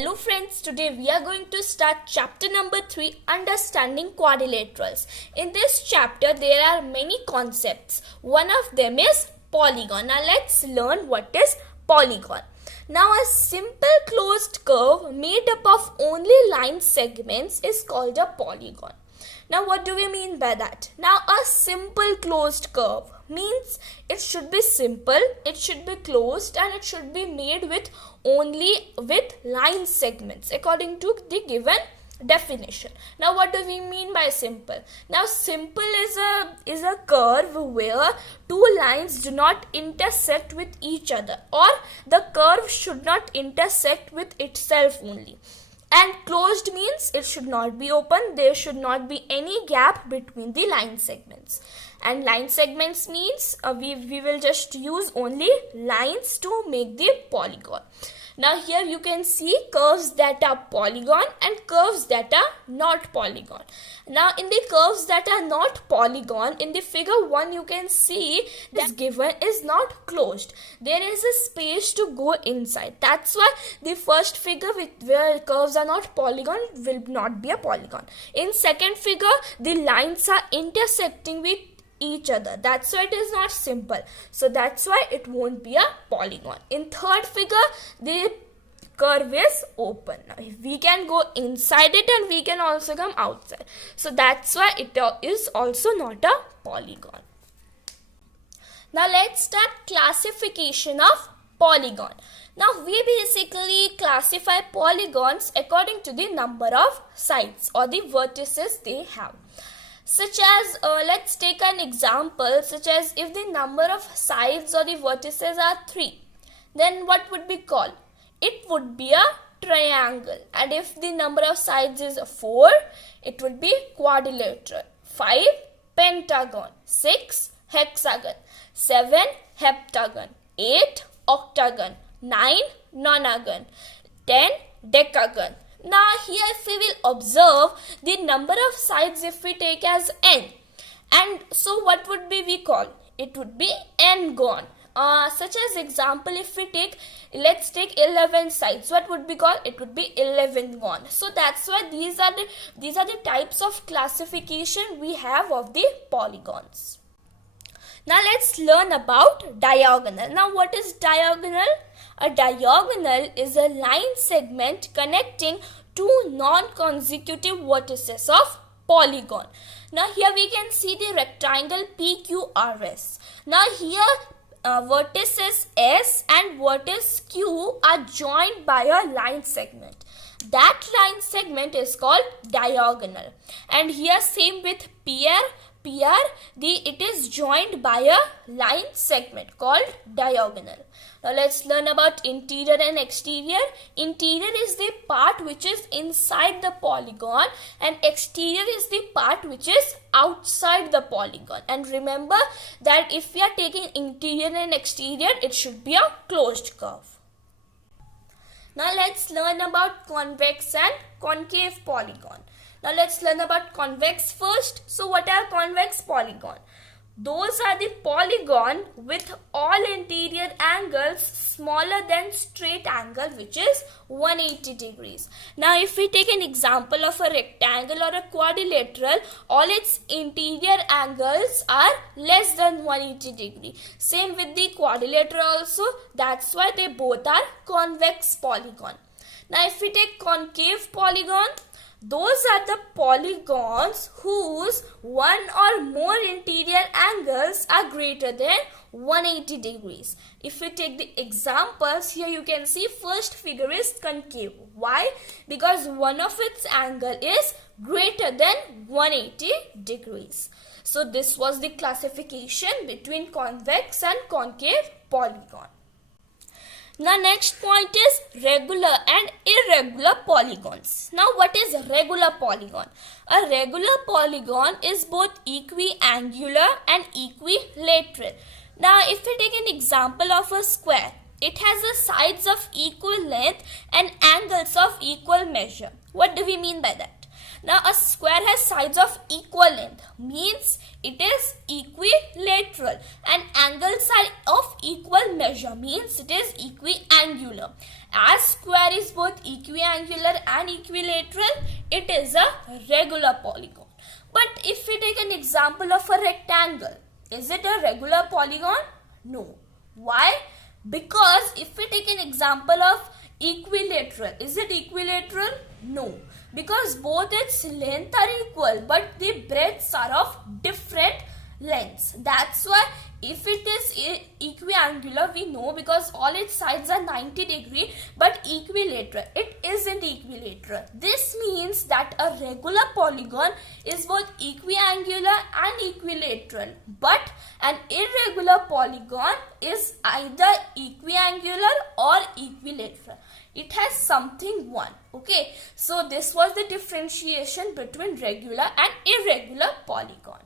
Hello friends, today we are going to start chapter number 3, Understanding Quadrilaterals. In this chapter there are many concepts. One of them is polygon. Now let's learn what is polygon. Now a simple closed curve made up of only line segments is called a polygon. Now what do we mean by that? Now a simple closed curve means it should be simple, it should be closed, and it should be made with only with line segments according to the given definition. Now what do we mean by simple? Now simple is a curve where two lines do not intersect with each other, or the curve should not intersect with itself only. And closed means it should not be open, there should not be any gap between the line segments. And line segments means we will just use only lines to make the polygon. Now here you can see curves that are polygon and curves that are not polygon. Now in the curves that are not polygon, in the figure 1 you can see this given is not closed. There is a space to go inside. That's why the first figure where curves are not polygon will not be a polygon. In second figure, the lines are intersecting with each other. That's why it is not simple. So that's why it won't be a polygon. In third figure, the curve is open. Now we can go inside it and we can also come outside. So that's why it is also not a polygon. Now let's start classification of polygon. Now we basically classify polygons according to the number of sides or the vertices they have. Such as, let's take an example, such as if the number of sides or the vertices are 3, then what would be called? It would be a triangle. And if the number of sides is 4, it would be quadrilateral. 5, pentagon. 6, hexagon. 7, heptagon. 8, octagon. 9, nonagon. 10, decagon. Now here if we will observe the number of sides, if we take as n, and so what would be we call? It would be n-gon. Such as example, if we take, let's take 11 sides, what would be called? It would be 11-gon. So that's why these are the types of classification we have of the polygons. Now let's learn about diagonal. Now what is diagonal? A diagonal is a line segment connecting two non-consecutive vertices of polygon. Now here we can see the rectangle PQRS. Now here vertices S and vertex Q are joined by a line segment. That line segment is called diagonal. And here same with PR, it is joined by a line segment called diagonal. Now let's learn about interior and exterior. Interior is the part which is inside the polygon and exterior is the part which is outside the polygon. And remember that if we are taking interior and exterior, it should be a closed curve. Now let's learn about convex and concave polygon. Now let's learn about convex first. So what are convex polygon? Those are the polygon with all interior angles smaller than straight angle, which is 180 degrees. Now if we take an example of a rectangle or a quadrilateral, all its interior angles are less than 180 degree. Same with the quadrilateral also. That's why they both are convex polygon. Now if we take concave polygon, those are the polygons whose one or more interior angles are greater than 180 degrees. If we take the examples, here you can see first figure is concave. Why? Because one of its angle is greater than 180 degrees. So this was the classification between convex and concave polygon. Now next point is regular and irregular polygons. Now what is regular polygon? A regular polygon is both equiangular and equilateral. Now if we take an example of a square, it has the sides of equal length and angles of equal measure. What do we mean by that? Now a square has sides of equal length, means it is equilateral, and angles are of equal measure, means it is equiangular. As square is both equiangular and equilateral, it is a regular polygon. But if we take an example of a rectangle, is it a regular polygon? No. Why? Because if we take an example of equilateral, is it equilateral? No. Because both its length are equal, but the breadths are of different lengths. That's why if it is equiangular, we know because all its sides are 90 degree, but equilateral, it isn't equilateral. This means that a regular polygon is both equiangular and equilateral, but an irregular polygon is either equiangular or equilateral. It has something one. Okay, so this was the differentiation between regular and irregular polygon.